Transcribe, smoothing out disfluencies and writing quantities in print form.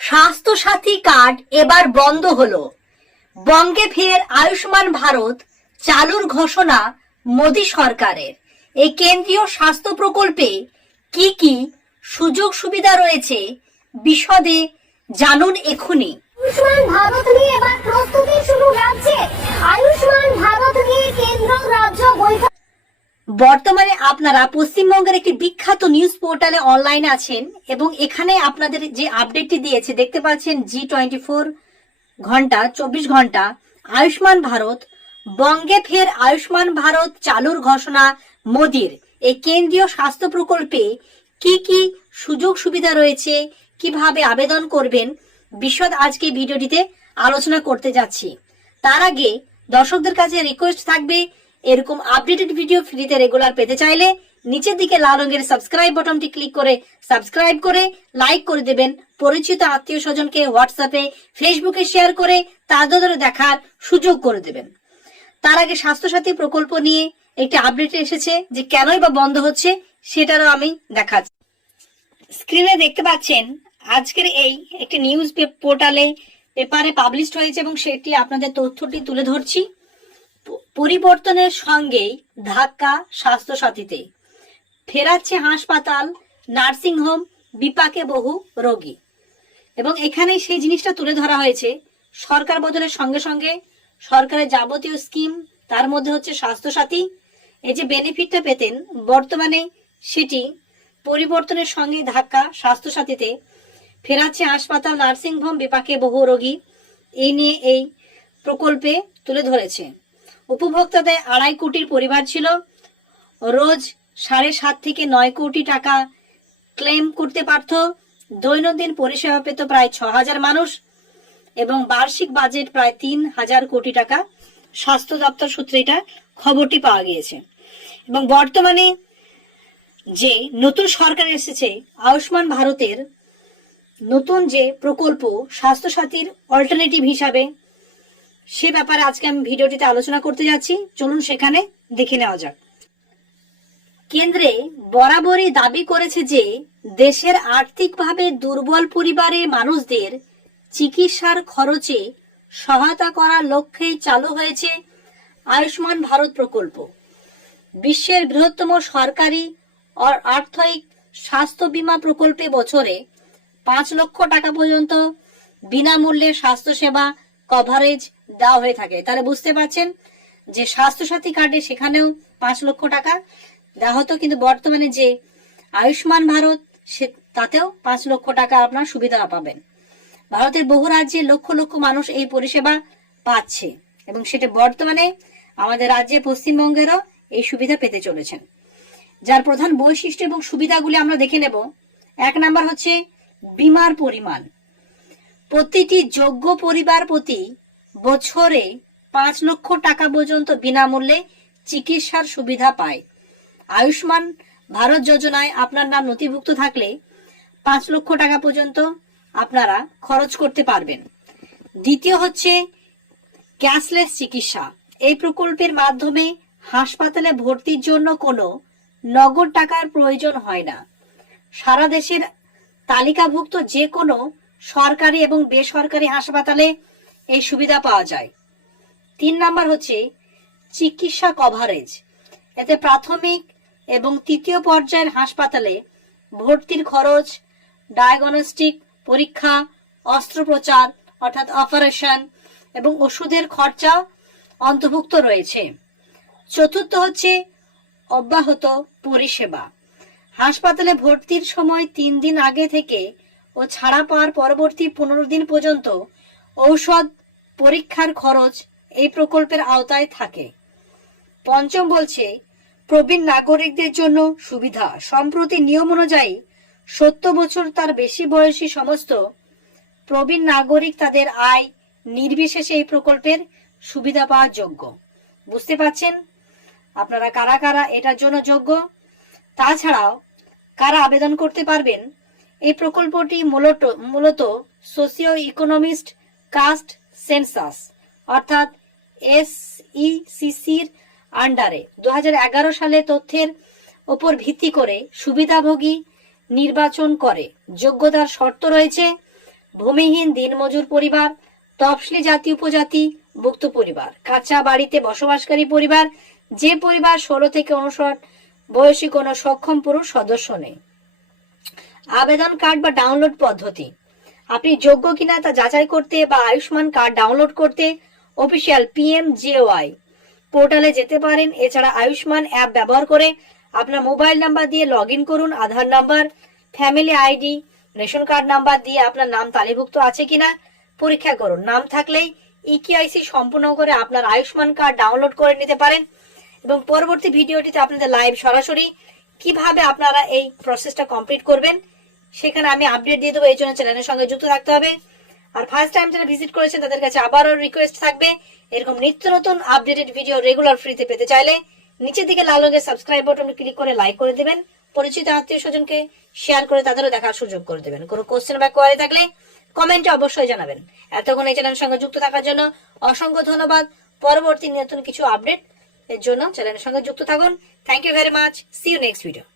স্বাস্থ্য সাথী কার্ড এবার বন্ধ হলো। বঙ্গে ফের আয়ুষ্মান ভারত চালুর ঘোষণা মোদী সরকারের। এই কেন্দ্রীয় স্বাস্থ্য প্রকল্পে কি কি সুযোগ সুবিধা রয়েছে বিশদে জানুন এখুনি। আয়ুষ্মান ভারত নিয়ে এবার প্রস্তুতি শুরু রাজ্যে। আয়ুষ্মান ভারত নিয়ে কেন্দ্র রাজ্য বৈঠক। বর্তমানে আপনারা পশ্চিমবঙ্গের একটি বিখ্যাত নিউজ পোর্টালে অনলাইনে আছেন এবং এখানে আপনাদের যে আপডেটটি দিয়েছে দেখতে পাচ্ছেন G24 ঘন্টা 24 ঘন্টা আয়ুষ্মান ভারত, বঙ্গে ফের আয়ুষ্মান ভারত চালুর ঘোষণা মোদির। এই কেন্দ্রীয় স্বাস্থ্য প্রকল্পে কি কি সুযোগ সুবিধা রয়েছে, কিভাবে আবেদন করবেন, বিশদ আজকে ভিডিওটিতে আলোচনা করতে যাচ্ছি। তার আগে দর্শকদের কাছে রিকোয়েস্ট থাকবে, এরকম আপডেটেড ভিডিও ফ্রিতে রেগুলার পেতে চাইলে নিচের দিকে লাল রঙের সাবস্ক্রাইব বাটনটি ক্লিক করে সাবস্ক্রাইব করে লাইক করে দেবেন। পরিচিত আত্মীয় স্বজনকে হোয়াটসঅ্যাপে ফেসবুকে শেয়ার করে তাদের দেখার সুযোগ করে দেবেন। তার আগে স্বাস্থ্যসাথী প্রকল্প নিয়ে একটি আপডেট এসেছে, যে কেনই বা বন্ধ হচ্ছে সেটারও আমি দেখাচ্ছি। স্ক্রিনে দেখতে পাচ্ছেন আজকের এই একটি নিউজ পোর্টালে পেপারে পাবলিশড হয়েছে এবং সেটি আপনাদের তথ্যটি তুলে ধরছি। পরিবর্তনের সঙ্গেই ধাক্কা স্বাস্থ্যসাথীতে, ফেরাচ্ছে হাসপাতাল, নার্সিংহোম, বিপাকে বহু রোগী। এবং এখানে সেই জিনিসটা তুলে ধরা হয়েছে, সরকার বদলের সঙ্গে সঙ্গে সরকারের যাবতীয় স্কিম, তার মধ্যে হচ্ছে স্বাস্থ্যসাথী। এই যে বেনিফিটটা পেতেন বর্তমানে সেটি পরিবর্তনের সঙ্গে ধাক্কা স্বাস্থ্যসাথীতে, ফেরাচ্ছে হাসপাতাল, নার্সিংহোম, বিপাকে বহু রোগী। এই নিয়ে এই প্রকল্পে তুলে ধরেছে। উপভোক্তাদের 2.5 কোটির পরিবার ছিল, রোজ 7.5 থেকে 9 কোটি টাকা ক্লেম করতে পারত। দৈনন্দিন পরিষেবা পেত প্রায় 6,000 মানুষ এবং বার্ষিক বাজেট প্রায় 3,000 কোটি টাকা। স্বাস্থ্য দপ্তর সূত্রে এটা খবরটি পাওয়া গিয়েছে। এবং বর্তমানে যে নতুন সরকার এসেছে, আয়ুষ্মান ভারতের নতুন যে প্রকল্প স্বাস্থ্যসাথীর অল্টারনেটিভ হিসাবে, সে ব্যাপারে আজকে আমি ভিডিওটিতে আলোচনা করতে যাচ্ছি। চলুন সেখানে দেখে নেওয়া যাক। কেন্দ্রে বরাবরই দাবি করেছে যে দেশের আর্থিকভাবে দুর্বল পরিবারের মানুষদের চিকিৎসার খরচে সহায়তা করার লক্ষ্যেই চালু হয়েছে আয়ুষ্মান ভারত প্রকল্প। বিশ্বের বৃহত্তম সরকারি আর্থিক স্বাস্থ্য বীমা প্রকল্পে বছরে 5 লক্ষ টাকা পর্যন্ত বিনামূল্যে স্বাস্থ্যসেবা কভারেজ দেওয়া হয়ে থাকে। তাহলে বুঝতে পারছেন যে স্বাস্থ্যসাথী কার্ডে সেখানেও 5 লক্ষ টাকা দেওয়া হতো, কিন্তু বর্তমানে যে আয়ুষ্মান ভারত তাতেও 5 লক্ষ টাকা আপনার সুবিধা পাবেন। ভারতের বহু রাজ্যে লক্ষ লক্ষ মানুষ এই পরিষেবা পাচ্ছে এবং সেটা বর্তমানে আমাদের রাজ্যে পশ্চিমবঙ্গেরও এই সুবিধা পেতে চলেছেন। যার প্রধান বৈশিষ্ট্য এবং সুবিধাগুলি আমরা দেখে নেব। 1 নাম্বার হচ্ছে বীমার পরিমাণ। প্রতিটি যোগ্য পরিবার প্রতি বছরে 5 লক্ষ টাকা পর্যন্ত বিনামূল্যে চিকিৎসার সুবিধা পায়। আয়ুষ্মান ভারত যোজনায় আপনার নাম নথিভুক্ত থাকলে 5 লক্ষ টাকা পর্যন্ত আপনারা খরচ করতে পারবেন। দ্বিতীয় হচ্ছে ক্যাশলেস চিকিৎসা। এই প্রকল্পের মাধ্যমে হাসপাতালে ভর্তির জন্য কোনো নগদ টাকার প্রয়োজন হয় না। সারা দেশের তালিকাভুক্ত যে কোনো সরকারি এবং বেসরকারি হাসপাতালে এই সুবিধা পাওয়া যায়। 3 নাম্বার হচ্ছে চিকিৎসা কভারেজ। এতে প্রাথমিক এবং 3য় পর্যায়ের হাসপাতালে ভর্তির খরচ, ডায়াগনস্টিক পরীক্ষা, অস্ত্রোপচার অর্থাৎ অপারেশন এবং ওষুধের খরচা অন্তর্ভুক্ত রয়েছে। চতুর্থ হচ্ছে অব্যাহত পরিষেবা। হাসপাতালে ভর্তির সময় 3 দিন আগে থেকে ও ছাড়া পাওয়ার পরবর্তী 15 দিন পর্যন্ত ঔষধ পরীক্ষার খরচ এই প্রকল্পের আওতায় থাকে। পঞ্চম বলছে প্রবীণ নাগরিকদের জন্য সুবিধা। সম্প্রতি নিয়ম অনুযায়ী 70 বছর তার বেশি বয়সী সমস্ত প্রবীণ নাগরিক তাদের আয় নির্বিশেষে এই প্রকল্পের সুবিধা পাওয়ার যোগ্য। বুঝতে পারছেন আপনারা কারা কারা এটার জন্য যোগ্য। তাছাড়াও কারা আবেদন করতে পারবেন, এই প্রকল্পটি মূলত সোশিও ইকোনমিস্ট কাস্ট সেন্সাস অর্থাৎ SECCর আন্ডারে 2011 সালে তথ্যের উপর ভিত্তি করে সুবিধাভোগী নির্বাচন করে। যোগ্যতার শর্ত রয়েছে ভূমিহীন দিনমজুর পরিবার, তফসিলি জাতি উপজাতি, ভুক্ত পরিবার, কাঁচা বাড়িতে বসবাসকারী পরিবার, যে পরিবার 16 থেকে 59 বয়সী কোনো সক্ষম পুরুষ সদস্য নেই। আবেদন কার্ড বা ডাউনলোড পদ্ধতি, আপনি যোগ্য কিনা তা যাচাই করতে বা আয়ুষ্মান কার্ড ডাউনলোড করতে অফিসিয়াল PMJY পোর্টালে যেতে পারেন। এছাড়া আয়ুষ্মান অ্যাপ ব্যবহার করে আপনার মোবাইল নাম্বার দিয়ে লগ ইন করুন। Aadhaar number, family ID, ration card number দিয়ে আপনার নাম তালিভুক্ত আছে কিনা পরীক্ষা করুন। নাম থাকলেই EKYC সম্পূর্ণ করে আপনার আয়ুষ্মান কার্ড ডাউনলোড করে নিতে পারেন। এবং পরবর্তী ভিডিওটিতে আপনাদের লাইভ সরাসরি কিভাবে আপনারা এই প্রসেসটা কমপ্লিট করবেন সেখানে আমি আপডেট দিয়ে দেবো। এই জন্য চ্যানেলের সঙ্গে যুক্ত থাকতে হবে। আর ফার্স্ট টাইম যারা ভিজিট করেছেন তাদের কাছে আবারও রিকোয়েস্ট থাকবে, এরকম নিত্য নতুন আপডেটেড ভিডিও রেগুলার ফ্রিতে পেতে চাইলে নিচের দিকে লাল রঙের সাবস্ক্রাইব বাটনে ক্লিক করে লাইক করে দেবেন, পরিচিত আত্মীয় স্বজনকে শেয়ার করে তাদেরও দেখার সুযোগ করে দেবেন। কোনো কোশ্চেন বা কোয়ারি থাকলে কমেন্টে অবশ্যই জানাবেন। এতক্ষণ এই চ্যানেলের সঙ্গে যুক্ত থাকার জন্য অসংখ্য ধন্যবাদ। পরবর্তী নতুন কিছু আপডেট এর জন্য চ্যানেলের সঙ্গে যুক্ত থাকুন। Thank you very much. See you next video.